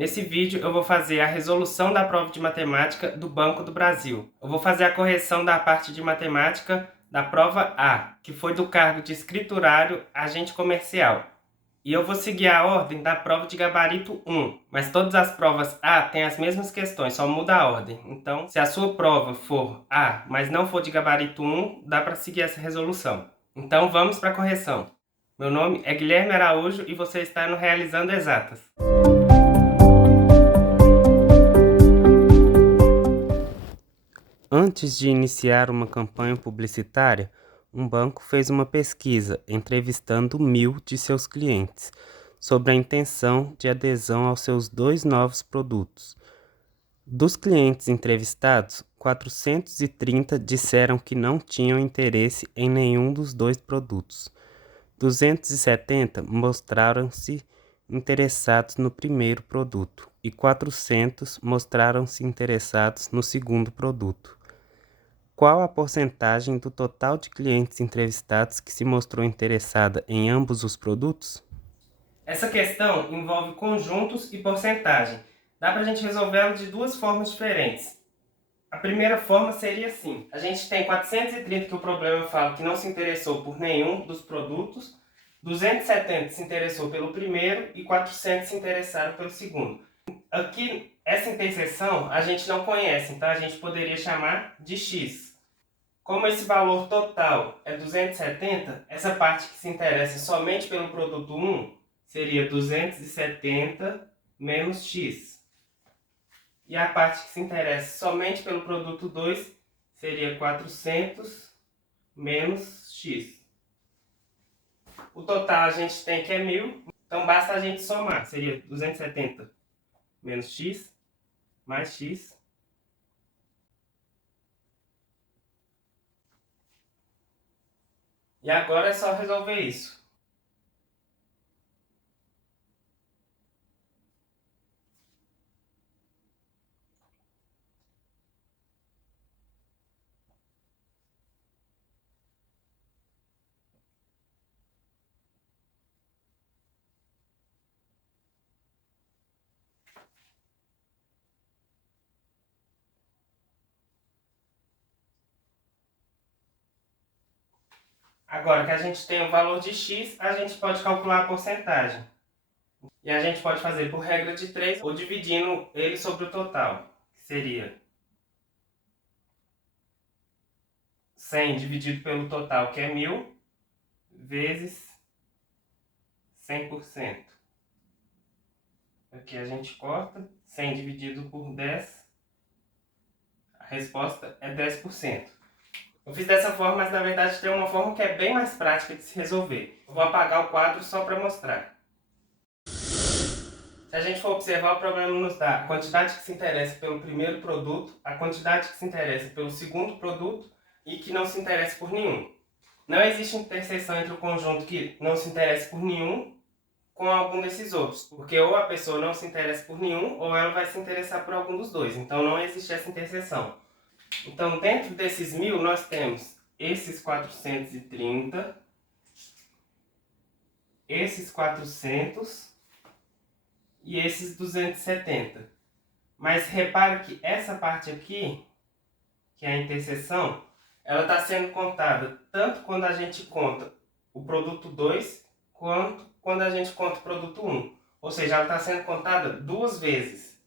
Nesse vídeo eu vou fazer a resolução da prova de matemática do Banco do Brasil. Eu vou fazer a correção da parte de matemática da prova A, que foi do cargo de escriturário agente comercial. E eu vou seguir a ordem da prova de gabarito 1, mas todas as provas A têm as mesmas questões, só muda a ordem. Então, se a sua prova for A, mas não for de gabarito 1, dá para seguir essa resolução. Então vamos para a correção. Meu nome é Guilherme Araújo e você está no Realizando Exatas. Antes de iniciar uma campanha publicitária, um banco fez uma pesquisa entrevistando 1.000 de seus clientes sobre a intenção de adesão aos seus 2 novos produtos. Dos clientes entrevistados, 430 disseram que não tinham interesse em nenhum dos 2 produtos. 270 mostraram-se interessados no primeiro produto e 400 mostraram-se interessados no segundo produto. Qual a porcentagem do total de clientes entrevistados que se mostrou interessada em ambos os produtos? Essa questão envolve conjuntos e porcentagem. Dá para a gente resolvê-la de duas formas diferentes. A primeira forma seria assim: a gente tem 430 que o problema fala que não se interessou por nenhum dos produtos, 270 se interessou pelo primeiro e 400 se interessaram pelo segundo. Aqui, essa interseção a gente não conhece, então a gente poderia chamar de X. Como esse valor total é 270, essa parte que se interessa somente pelo produto 1 seria 270 menos X. E a parte que se interessa somente pelo produto 2 seria 400 menos X. O total a gente tem que é 1.000, então basta a gente somar. Seria 270 menos X mais X. E agora é só resolver isso. Agora que a gente tem o valor de X, a gente pode calcular a porcentagem. E a gente pode fazer por regra de 3 ou dividindo ele sobre o total, que seria 100 dividido pelo total, que é 1.000, vezes 100%. Aqui a gente corta, 100 dividido por 10, a resposta é 10%. Eu fiz dessa forma, mas na verdade tem uma forma que é bem mais prática de se resolver. Eu vou apagar o quadro só para mostrar. Se a gente for observar, o problema nos dá a quantidade que se interessa pelo primeiro produto, a quantidade que se interessa pelo segundo produto e que não se interessa por nenhum. Não existe interseção entre o conjunto que não se interessa por nenhum com algum desses outros, porque ou a pessoa não se interessa por nenhum ou ela vai se interessar por algum dos dois. Então não existe essa interseção. Então dentro desses 1.000 nós temos esses 430, esses 400 e esses 270. Mas repare que essa parte aqui, que é a interseção, ela está sendo contada tanto quando a gente conta o produto 2, quanto quando a gente conta o produto 1. Ou seja, ela está sendo contada duas vezes.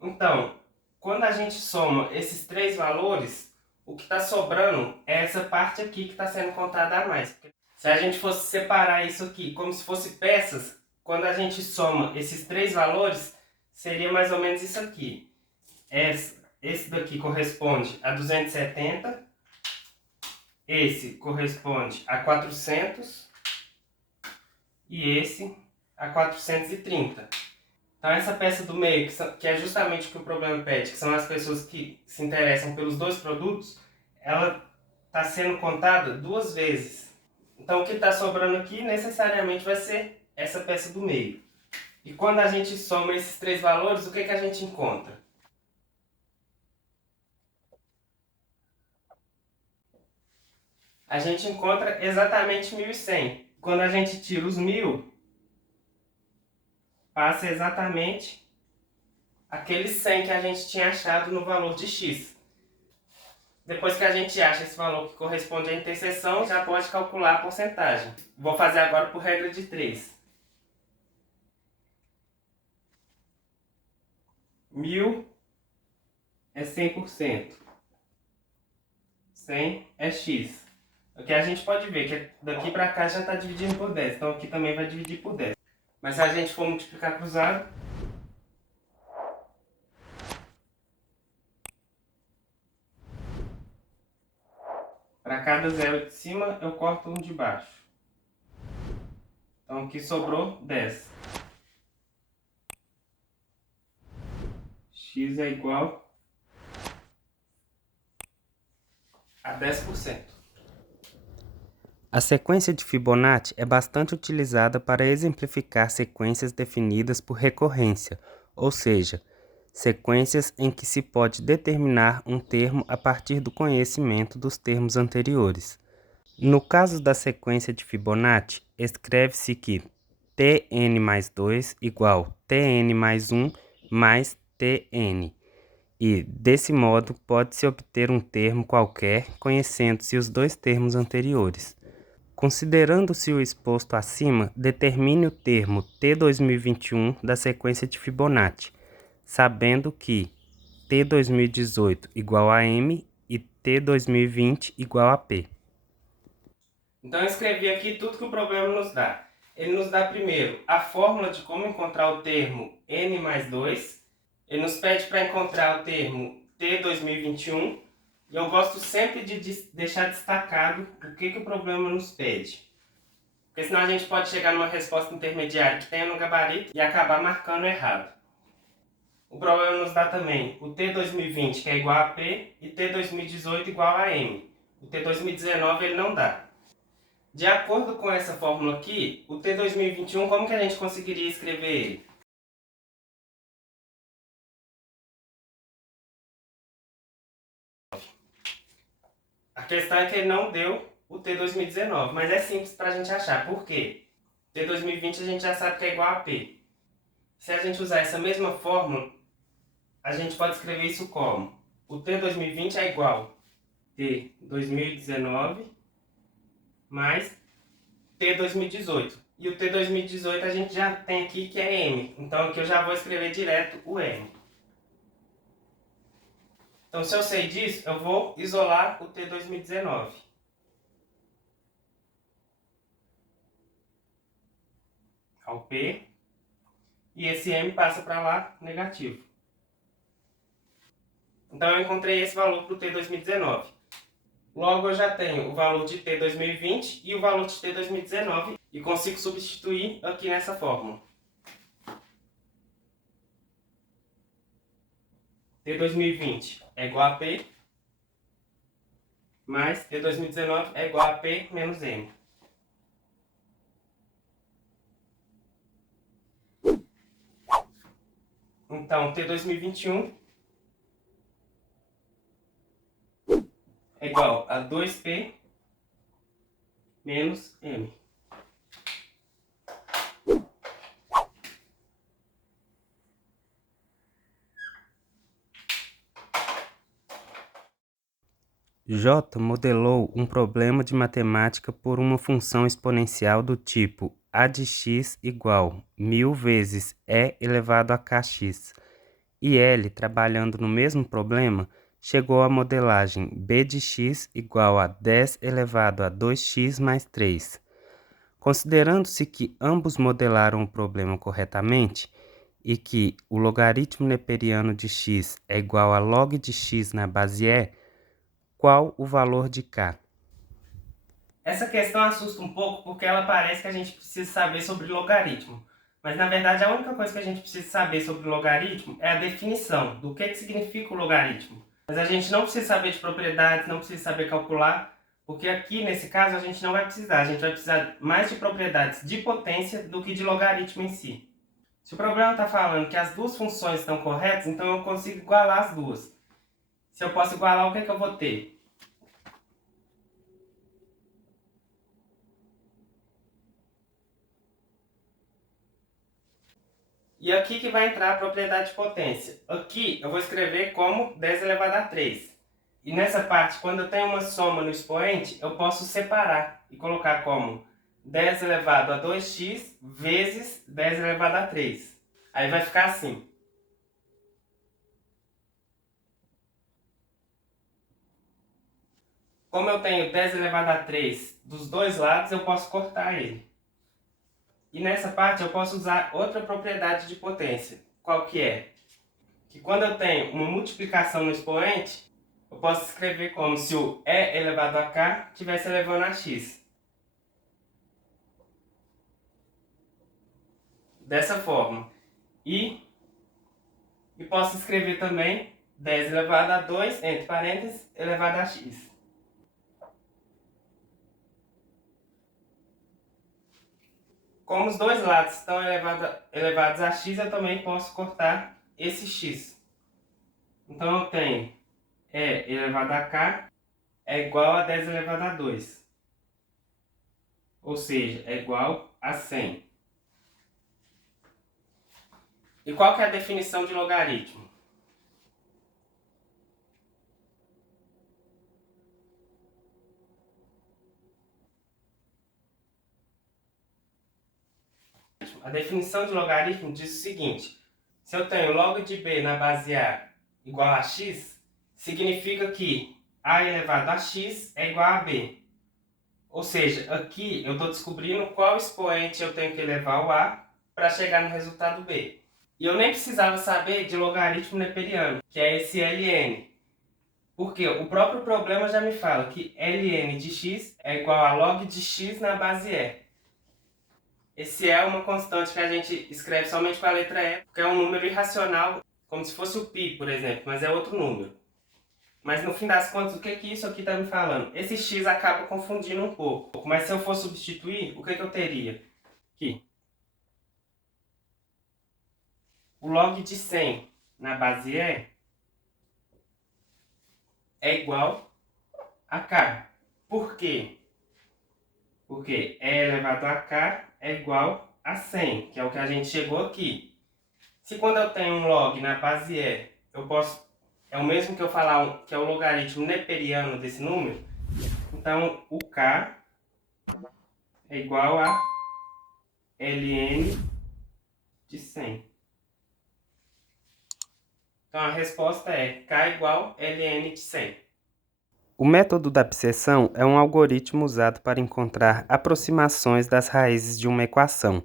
Então, quando a gente soma esses três valores, o que está sobrando é essa parte aqui que está sendo contada a mais. Se a gente fosse separar isso aqui como se fosse peças, quando a gente soma esses três valores, seria mais ou menos isso aqui. Esse daqui corresponde a 270, esse corresponde a 400 e esse a 430. Então essa peça do meio, que é justamente o que o problema pede, que são as pessoas que se interessam pelos dois produtos, ela está sendo contada duas vezes. Então o que está sobrando aqui necessariamente vai ser essa peça do meio. E quando a gente soma esses três valores, o que a gente encontra? A gente encontra exatamente 1.100. Quando a gente tira os 1.000, passa exatamente aquele 100 que a gente tinha achado no valor de x. Depois que a gente acha esse valor que corresponde à interseção, já pode calcular a porcentagem. Vou fazer agora por regra de 3. 1000 é 100%. 100 é x. Aqui a gente pode ver que daqui para cá já está dividindo por 10. Então aqui também vai dividir por 10. Mas se a gente for multiplicar cruzado, para cada zero de cima eu corto um de baixo. Então aqui sobrou 10. X é igual a 10%. A sequência de Fibonacci é bastante utilizada para exemplificar sequências definidas por recorrência, ou seja, sequências em que se pode determinar um termo a partir do conhecimento dos termos anteriores. No caso da sequência de Fibonacci, escreve-se que Tn mais 2 igual Tn mais 1 mais Tn. E, desse modo, pode-se obter um termo qualquer conhecendo-se os dois termos anteriores. Considerando-se o exposto acima, determine o termo T2021 da sequência de Fibonacci, sabendo que T2018 igual a M e T2020 igual a P. Então eu escrevi aqui tudo que o problema nos dá. Ele nos dá primeiro a fórmula de como encontrar o termo N mais 2. Ele nos pede para encontrar o termo T2021. E eu gosto sempre de deixar destacado o que o problema nos pede. Porque senão a gente pode chegar numa resposta intermediária que tenha no gabarito e acabar marcando errado. O problema nos dá também o T2020, que é igual a P, e T2018 igual a M. O T2019 ele não dá. De acordo com essa fórmula aqui, o T2021, como que a gente conseguiria escrever ele? A questão é que ele não deu o T2019, mas é simples para a gente achar. Por quê? T2020 a gente já sabe que é igual a P. Se a gente usar essa mesma fórmula, a gente pode escrever isso como? O T2020 é igual a T2019 mais T2018. E o T2018 a gente já tem aqui que é M. Então aqui eu já vou escrever direto o M. Então se eu sei disso, eu vou isolar o T2019. Ao P. E esse M passa para lá, negativo. Então eu encontrei esse valor para o T2019. Logo eu já tenho o valor de T2020 e o valor de T2019 e consigo substituir aqui nessa fórmula. T2020 é igual a P, mais T2019 é igual a P menos M. Então T2021 é igual a 2P menos M. J modelou um problema de matemática por uma função exponencial do tipo a de x igual 1000 vezes e elevado a kx. E L, trabalhando no mesmo problema, chegou à modelagem b de x igual a 10 elevado a 2x mais 3. Considerando-se que ambos modelaram o problema corretamente e que o logaritmo neperiano de x é igual a log de x na base e, qual o valor de k? Essa questão assusta um pouco porque ela parece que a gente precisa saber sobre logaritmo. Mas na verdade a única coisa que a gente precisa saber sobre logaritmo é a definição do que significa o logaritmo. Mas a gente não precisa saber de propriedades, não precisa saber calcular, porque aqui nesse caso a gente não vai precisar. A gente vai precisar mais de propriedades de potência do que de logaritmo em si. Se o problema está falando que as duas funções estão corretas, então eu consigo igualar as duas. Se eu posso igualar, o que é que eu vou ter? E aqui que vai entrar a propriedade de potência. Aqui eu vou escrever como 10 elevado a 3. E nessa parte, quando eu tenho uma soma no expoente, eu posso separar e colocar como 10 elevado a 2x vezes 10 elevado a 3. Aí vai ficar assim. Como eu tenho 10 elevado a 3 dos dois lados, eu posso cortar ele. E nessa parte eu posso usar outra propriedade de potência. Qual que é? Que quando eu tenho uma multiplicação no expoente, eu posso escrever como se o e elevado a k estivesse elevando a x. Dessa forma. E posso escrever também 10 elevado a 2, entre parênteses, elevado a x. Como os dois lados estão elevados a x, eu também posso cortar esse x. Então eu tenho e elevado a k é igual a 10 elevado a 2. Ou seja, é igual a 100. E qual que é a definição de logaritmo? A definição de logaritmo diz o seguinte: se eu tenho log de b na base a igual a x, significa que a elevado a x é igual a b. Ou seja, aqui eu estou descobrindo qual expoente eu tenho que elevar o a para chegar no resultado b. E eu nem precisava saber de logaritmo neperiano, que é esse ln. Porque o próprio problema já me fala que ln de x é igual a log de x na base e. Esse é uma constante que a gente escreve somente com a letra E, porque é um número irracional, como se fosse o π, por exemplo, mas é outro número. Mas no fim das contas, o que isso aqui está me falando? Esse x acaba confundindo um pouco, mas se eu for substituir, o que eu teria? Aqui. O log de 100 na base E é igual a k. Por quê? Porque E elevado a k é igual a 100, que é o que a gente chegou aqui. Se quando eu tenho um log na base E, eu posso... É o mesmo que eu falar que é o logaritmo neperiano desse número. Então, o k é igual a ln de 100. Então, a resposta é k igual ln de 100. O método da abscissão é um algoritmo usado para encontrar aproximações das raízes de uma equação.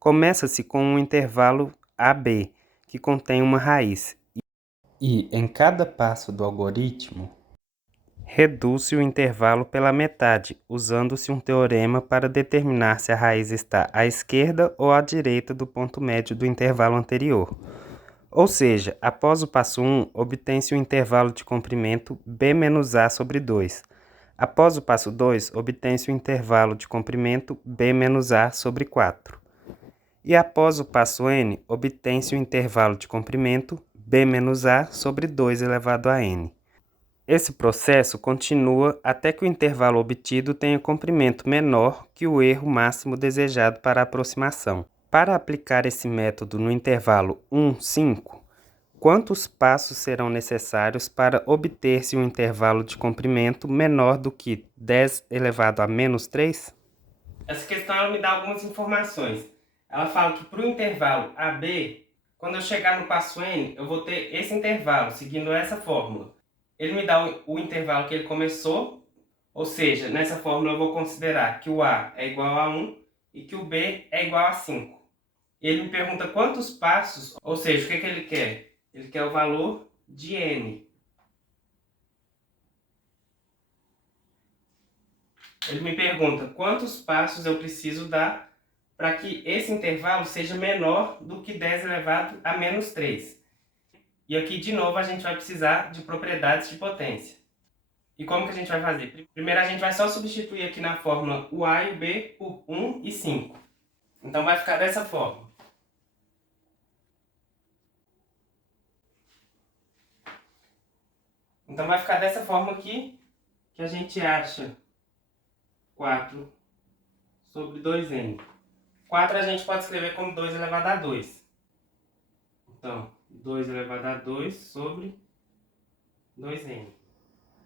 Começa-se com um intervalo AB, que contém uma raiz, e em cada passo do algoritmo, reduz-se o intervalo pela metade, usando-se um teorema para determinar se a raiz está à esquerda ou à direita do ponto médio do intervalo anterior. Ou seja, após o passo 1, obtém-se o intervalo de comprimento b menos a sobre 2. Após o passo 2, obtém-se o intervalo de comprimento b menos a sobre 4. E após o passo n, obtém-se o intervalo de comprimento b menos a sobre 2 elevado a n. Esse processo continua até que o intervalo obtido tenha comprimento menor que o erro máximo desejado para a aproximação. Para aplicar esse método no intervalo 1, 5, quantos passos serão necessários para obter-se um intervalo de comprimento menor do que 10 elevado a menos 3? Essa questão ela me dá algumas informações. Ela fala que para o intervalo AB, quando eu chegar no passo N, eu vou ter esse intervalo, seguindo essa fórmula. Ele me dá o intervalo que ele começou, ou seja, nessa fórmula eu vou considerar que o A é igual a 1 e que o B é igual a 5. Ele me pergunta quantos passos, ou seja, o que ele quer? Ele quer o valor de N. Ele me pergunta quantos passos eu preciso dar para que esse intervalo seja menor do que 10 elevado a menos 3. E aqui, de novo, a gente vai precisar de propriedades de potência. E como que a gente vai fazer? Primeiro, a gente vai só substituir aqui na fórmula o A e o B por 1 e 5. Então, vai ficar dessa forma. Então, vai ficar dessa forma aqui, que a gente acha 4 sobre 2n. 4 a gente pode escrever como 2 elevado a 2. Então, 2 elevado a 2 sobre 2n.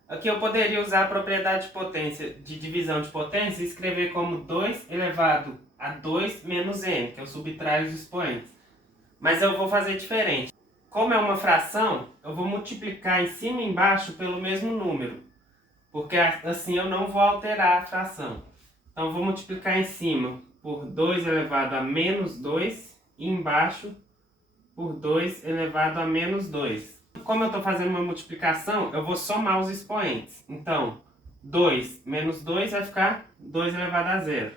Aqui eu poderia usar a propriedade de potência, de divisão de potência e escrever como 2 elevado a 2 menos n, que eu subtraio os expoentes. Mas eu vou fazer diferente. Como é uma fração, eu vou multiplicar em cima e embaixo pelo mesmo número, porque assim eu não vou alterar a fração. Então eu vou multiplicar em cima por 2 elevado a menos 2 e embaixo por 2 elevado a menos 2. Como eu estou fazendo uma multiplicação, eu vou somar os expoentes. Então, 2 menos 2 vai ficar 2 elevado a 0.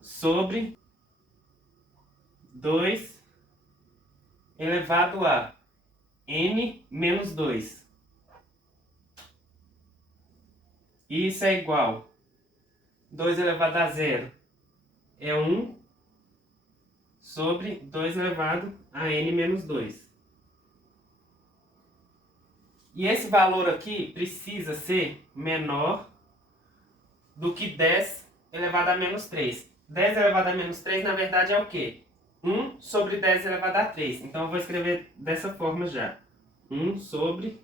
Sobre 2 elevado a n menos 2. Isso é igual. 2 elevado a 0 é 1 sobre 2 elevado a n menos 2. E esse valor aqui precisa ser menor do que 10 elevado a menos 3. 10 elevado a menos 3, na verdade, é o quê? 1 sobre 10 elevado a 3. Então, eu vou escrever dessa forma já. 1 sobre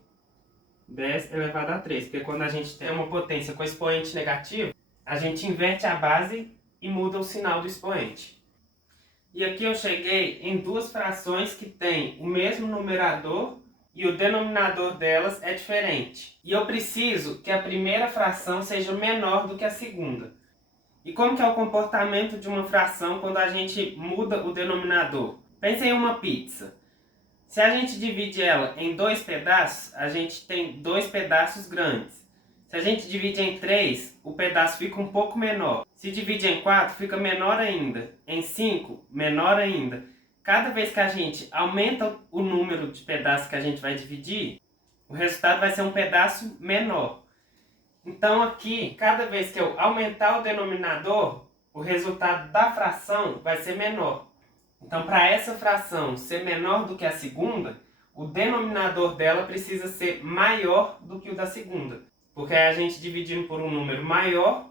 10 elevado a 3. Porque quando a gente tem uma potência com expoente negativo, a gente inverte a base e muda o sinal do expoente. E aqui eu cheguei em duas frações que têm o mesmo numerador e o denominador delas é diferente. E eu preciso que a primeira fração seja menor do que a segunda. E como que é o comportamento de uma fração quando a gente muda o denominador? Pensa em uma pizza. Se a gente divide ela em 2 pedaços, a gente tem 2 pedaços grandes. Se a gente divide em 3, o pedaço fica um pouco menor. Se divide em 4, fica menor ainda. Em 5, menor ainda. Cada vez que a gente aumenta o número de pedaços que a gente vai dividir, o resultado vai ser um pedaço menor. Então aqui, cada vez que eu aumentar o denominador, o resultado da fração vai ser menor. Então, para essa fração ser menor do que a segunda, o denominador dela precisa ser maior do que o da segunda. Porque a gente dividindo por um número maior,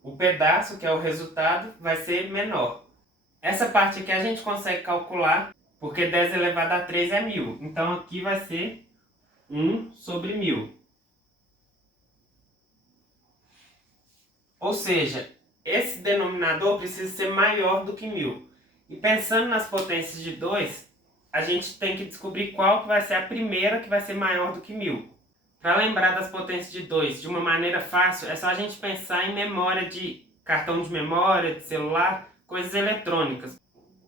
o pedaço, que é o resultado, vai ser menor. Essa parte aqui a gente consegue calcular, porque 10 elevado a 3 é 1000. Então aqui vai ser 1 sobre 1000. Ou seja, esse denominador precisa ser maior do que 1000. E pensando nas potências de 2, a gente tem que descobrir qual que vai ser a primeira que vai ser maior do que 1000. Para lembrar das potências de 2 de uma maneira fácil, é só a gente pensar em memória de cartão de memória, de celular, coisas eletrônicas.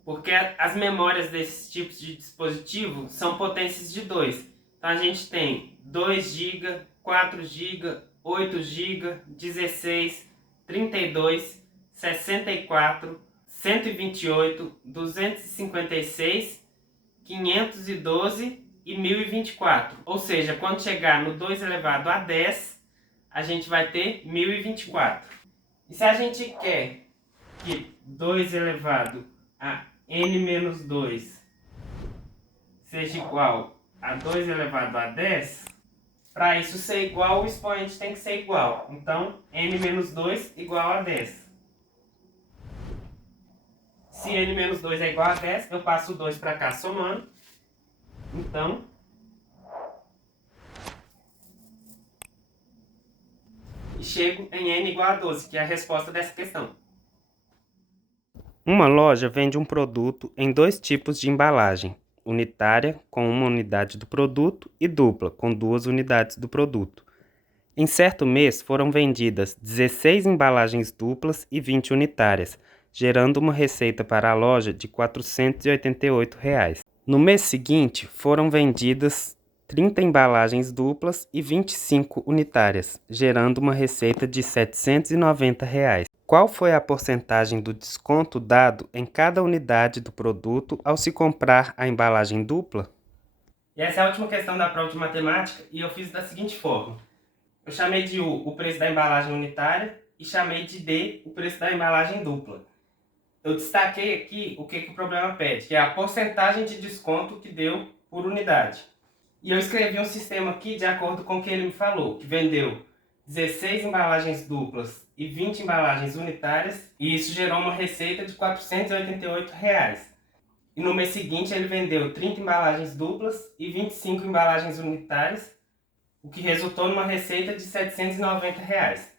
Porque as memórias desses tipos de dispositivo são potências de 2. Então a gente tem 2 GB, 4 GB, 8 GB, 16, 32, 64, 128, 256, 512 e 1024. Ou seja, quando chegar no 2 elevado a 10, a gente vai ter 1024. E se a gente quer que 2 elevado a n menos 2 seja igual a 2 elevado a 10, para isso ser igual, o expoente tem que ser igual. Então, n menos 2 igual a 10. Se n menos 2 é igual a 10, eu passo o 2 para cá somando. Então, e chego em n igual a 12, que é a resposta dessa questão. Uma loja vende um produto em 2 tipos de embalagem: unitária, com 1 unidade do produto, e dupla, com 2 unidades do produto. Em certo mês foram vendidas 16 embalagens duplas e 20 unitárias, gerando uma receita para a loja de R$ 488. No mês seguinte, foram vendidas 30 embalagens duplas e 25 unitárias, gerando uma receita de R$ 790. Qual foi a porcentagem do desconto dado em cada unidade do produto ao se comprar a embalagem dupla? E essa é a última questão da prova de matemática e eu fiz da seguinte forma. Eu chamei de U o preço da embalagem unitária e chamei de D o preço da embalagem dupla. Eu destaquei aqui o que o problema pede, que é a porcentagem de desconto que deu por unidade. E eu escrevi um sistema aqui de acordo com o que ele me falou, que vendeu 16 embalagens duplas e 20 embalagens unitárias, e isso gerou uma receita de R$ 488. E no mês seguinte ele vendeu 30 embalagens duplas e 25 embalagens unitárias, o que resultou numa receita de R$ 790.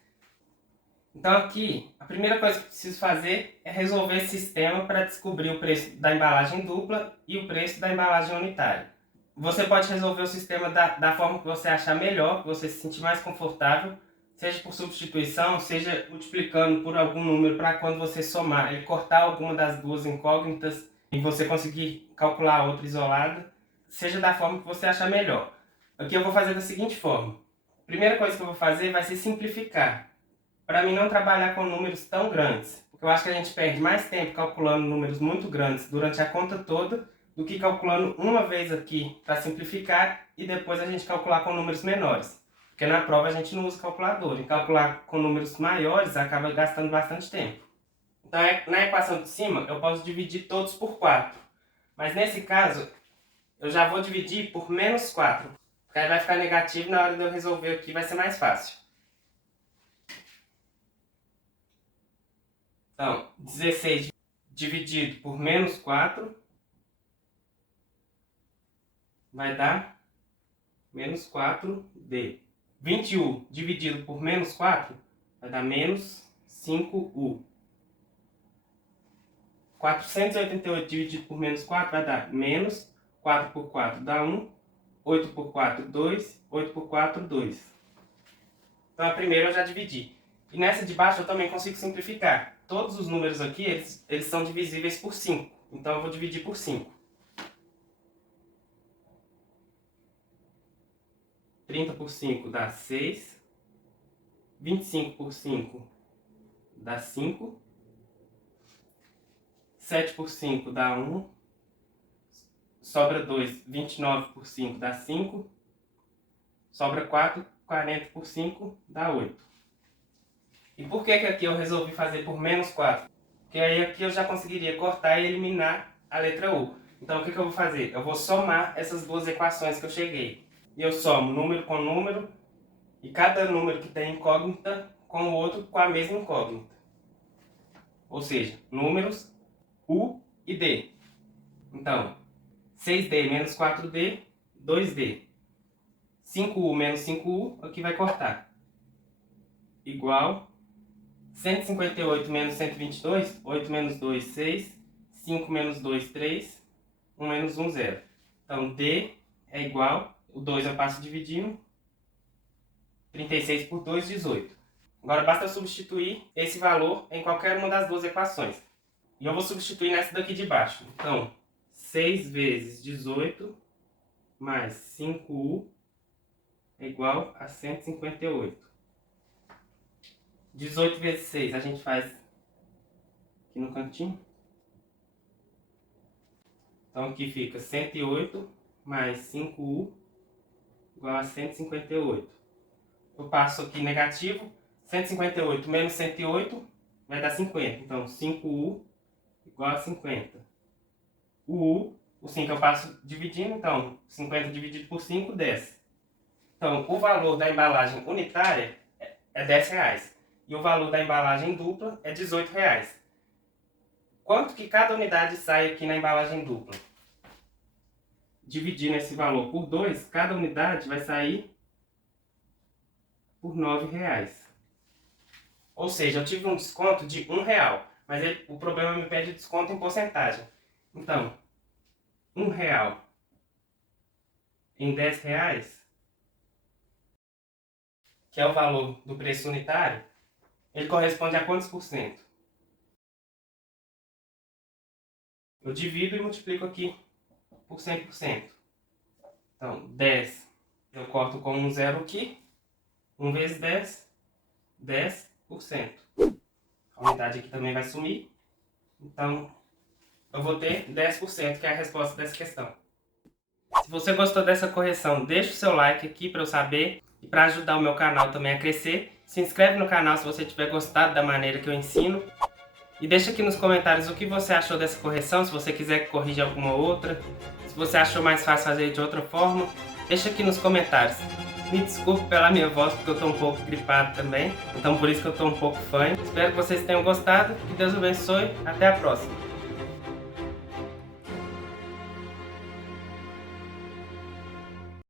Então aqui, a primeira coisa que eu preciso fazer é resolver esse sistema para descobrir o preço da embalagem dupla e o preço da embalagem unitária. Você pode resolver o sistema da forma que você achar melhor, que você se sentir mais confortável, seja por substituição, seja multiplicando por algum número para quando você somar, ele cortar alguma das duas incógnitas e você conseguir calcular a outra isolada, seja da forma que você achar melhor. Aqui eu vou fazer da seguinte forma. A primeira coisa que eu vou fazer vai ser simplificar, para mim não trabalhar com números tão grandes, porque eu acho que a gente perde mais tempo calculando números muito grandes durante a conta toda, do que calculando uma vez aqui para simplificar e depois a gente calcular com números menores. Porque na prova a gente não usa calculador, e calcular com números maiores acaba gastando bastante tempo. Então na equação de cima eu posso dividir todos por 4, mas nesse caso eu já vou dividir por menos 4, porque aí vai ficar negativo e na hora de eu resolver aqui vai ser mais fácil. Então, 16 dividido por menos 4 vai dar menos 4D. 21 dividido por menos 4 vai dar menos 5U. 488 dividido por menos 4 vai dar menos 4 por 4 dá 1, 8 por 4, 2, 8 por 4, 2. Então a primeira eu já dividi. E nessa de baixo eu também consigo simplificar. Todos os números aqui, eles são divisíveis por 5. Então eu vou dividir por 5. 30 por 5 dá 6. 25 por 5 dá 5. 7 por 5 dá 1. Sobra 2. 29 por 5 dá 5. Sobra 4. 40 por 5 dá 8. E por que aqui eu resolvi fazer por menos 4? Porque aí aqui eu já conseguiria cortar e eliminar a letra U. Então o que eu vou fazer? Eu vou somar essas duas equações que eu cheguei. E eu somo número com número, e cada número que tem incógnita com o outro com a mesma incógnita. Ou seja, números U e D. Então, 6D menos 4D, 2D. 5U menos 5U, aqui vai cortar. Igual 158 menos 122, 8 menos 2, 6. 5 menos 2, 3. 1 menos 1, 0. Então, D é igual, o 2 eu passo dividindo, 36 por 2, 18. Agora basta eu substituir esse valor em qualquer uma das duas equações. E eu vou substituir nessa daqui de baixo. Então, 6 vezes 18 mais 5U é igual a 158. 18 vezes 6 a gente faz aqui no cantinho. Então aqui fica 108 mais 5U igual a 158. Eu passo aqui negativo. 158 menos 108 vai dar 50. Então 5U igual a 50. O 5 eu passo dividindo, então 50 dividido por 5, 10. Então o valor da embalagem unitária é R$10. E o valor da embalagem dupla é R$18. Quanto que cada unidade sai aqui na embalagem dupla? Dividindo esse valor por 2, cada unidade vai sair por R$9. Ou seja, eu tive um desconto de R$1, mas o problema me pede desconto em porcentagem. Então, R$1 em R$10, que é o valor do preço unitário, ele corresponde a quantos por cento? Eu divido e multiplico aqui por 100%. Então, 10, eu corto com um zero aqui. 1 vezes 10, 10%. A unidade aqui também vai sumir. Então, eu vou ter 10%, que é a resposta dessa questão. Se você gostou dessa correção, deixa o seu like aqui para eu saber. E para ajudar o meu canal também a crescer, se inscreve no canal se você tiver gostado da maneira que eu ensino. E deixa aqui nos comentários o que você achou dessa correção, se você quiser que corrija alguma outra. Se você achou mais fácil fazer de outra forma, deixa aqui nos comentários. Me desculpe pela minha voz, porque eu estou um pouco gripado também. Então por isso que eu estou um pouco fanho. Espero que vocês tenham gostado. Que Deus abençoe. Até a próxima.